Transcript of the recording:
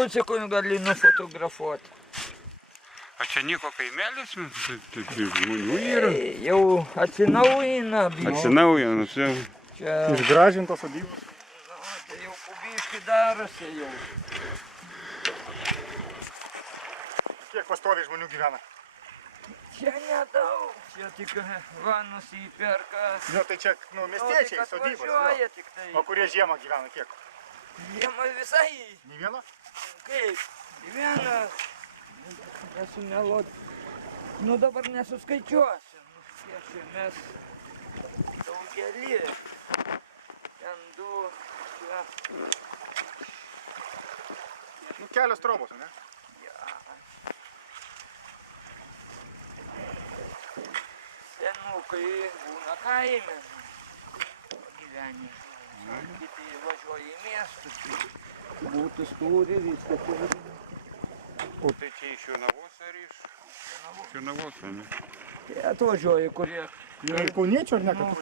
būsi, kur gali nufotografuoti. A čia nieko kaimelis, žmonių yra. Jau atsinaujina. Atsinaujinus jau. Išgražintos sodybos. Tai jau kubiškai darosi jau. Kiek pastoviai žmonių gyvena? Čia nedaug, čia tik vanus įperka. Nu, tai čia, miestiečiai, sodybos. Atvažiuoja tik tai. O kurie žiemą gyvena, kiek? Žiemą visai. Nė vieno? Kaip? Vienas. Nesumeluot. Nu dabar nesuskaičiuosim. Kiek čia mes daugelį. Ten du. Čia. Nu, kelios trobos, ne? Senukai būna kaime gyvenime. Kiti važiuoja į miestus, būtus turi, viską turi. O tai čia iš Jonavos ar iš? Jonavos, ne? Tai atvažiuoja, kurie... Yra ir kauniečių ar ne?